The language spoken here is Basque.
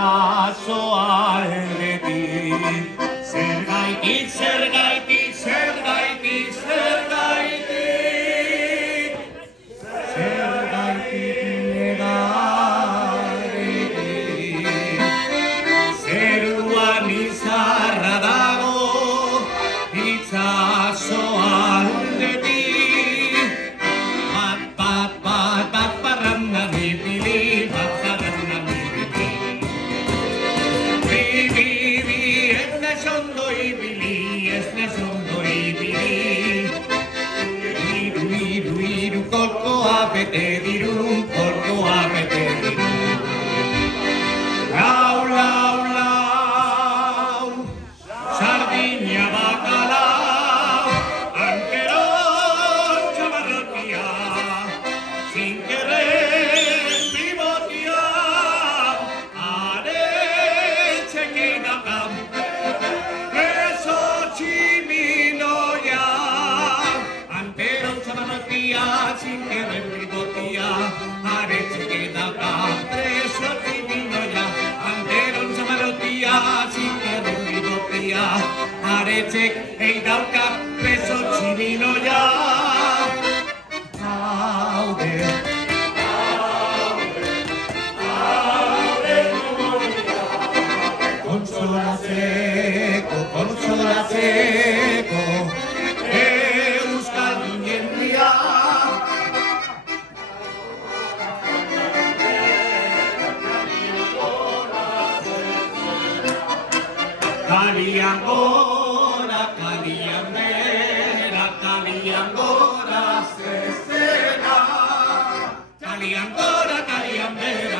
itxaso aldetik. Zergaitik, zergaitik, zergaitik, zergaitik, zergaitik negaretik. Zeruan izarra dago itxaso aldetik. Bat parrandan ipili, bat parrandan ipili. Bi, ez naiz ondo ibili, ez naiz ondo ibili. Iru, kolkoa bete diru, kolkoa bete diru. Lau, sardina bakalau, ankero txamarrotia, sin querer pivotia, aretxekin dakam, preso tximinoia, ankero txamarrotia, sin querer pivotia, aretxekin dakam, preso tximinoia, ankero txamarrotia, sin querer pivotia, aretxek eidauka preso tximinoia. Kontsolatzeko, euskaldun jendia. Kalian gora, kalian bera, kalian gora zezena. Kalian gora, kalian bera,